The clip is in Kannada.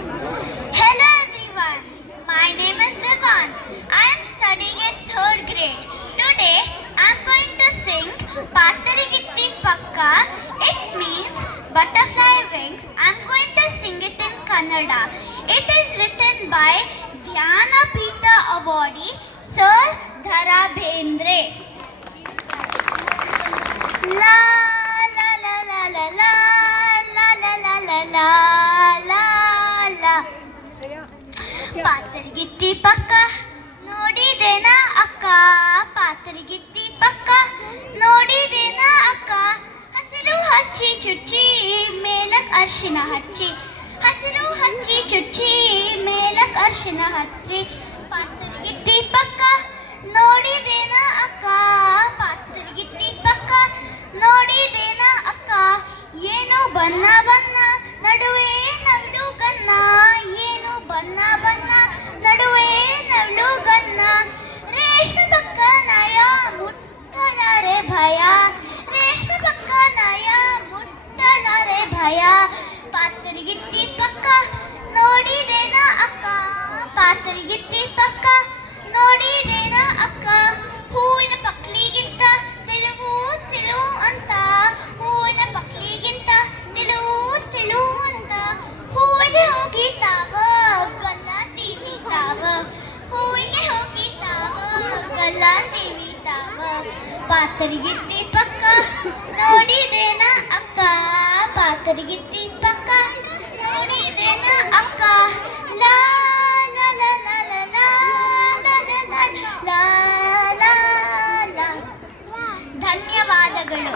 Hello everyone, my name is Vivan. I am studying in 3rd grade. Today I am going to sing Patharigitti Pakka. It means butterfly wings. I am going to sing it in Kannada. It is written by Dhyana Pita awardee Sir Dhara Bendre. La la la la la la la la la la la la. ಪಾತರಗಿತ್ತಿ ಪಕ್ಕ ನೋಡಿದೇನ ಅಕ್ಕ, ಪಾತರಗಿತ್ತಿ ಪಕ್ಕ ನೋಡಿದೇನ ಅಕ್ಕ, ಹಸಿರು ಹಚ್ಚಿ ಚುಚ್ಚಿ ಮೇಲಕ್ ಅರ್ಶಿನ ಹಚ್ಚಿ, ಹಸಿರು ಹಚ್ಚಿ ಚುಚ್ಚಿ ಮೇಲಕ್ ಅರ್ಶಿನ ಹಚ್ಚಿ, ಪಾತರಗಿತ್ತಿ ಪಕ್ಕ ನೋಡಿದೇನ ಅಕ್ಕ, ಪಾತರಗಿತ್ತಿ ಪಕ್ಕ ನೋಡಿದೇನ ಅಕ್ಕ, ಏನು ಬನ್ನ ಬನ್ನ ನಡುವೆ ನಡು ಗನ್ನ, ಏನು ಬನ್ನ ಬನ್ನ ನಡುವೆ ನಡು ಗನ್ನ, ರೇಷ್ಮೆ ಪಕ್ಕ ನಯ ಮುಟ್ಟಲಾರೆ ಭಯ, ರೇಷ್ಮೆ ಪಕ್ಕ ನಯ ಮುಟ್ಟಲಾರೆ ಭಯ, ಪಾತರಗಿತ್ತಿ ಪಕ್ಕ ನೋಡಿದೇನ ಅಕ್ಕ, ಪಾತರಗಿತ್ತಿ ಪಕ್ಕ ನೋಡಿದೇನ ಅಕ್ಕ, ಹೂವಿನ ಪಕ್ಲಿಗಿಂತ ತಿಳಿವು ತಿಳು ಅಂತ, ಹೂವಿನ ಪಕ್ಲಿಗಿಂತ ತಿಳಿವು ತಿಳು ಅಂತ, ಹೂವಿಗೆ ಹೋಗಿ ತಾವ ಗಲ್ಲ ತೀವಿ ತಾವ, ಹೂವಿಗೆ ಹೋಗಿ ತಾವ ಗಲ್ಲ ತೀವಿ ತಾವ, ಪಾತರಗಿತ್ತಿ ಪಕ್ಕ ನೋಡಿದೇನ ಅಕ್ಕ, ಪಾತರಗಿತ್ತಿ ಪಕ್ಕ ನೋಡಿದೇನ ಅಕ್ಕ, ಲಾ ಲಾ ಲಾ ಲಾ ಲಾ ಲಾ ಲಾ ಲಾ ಲಾ ಲಾ. ಧನ್ಯವಾದಗಳು.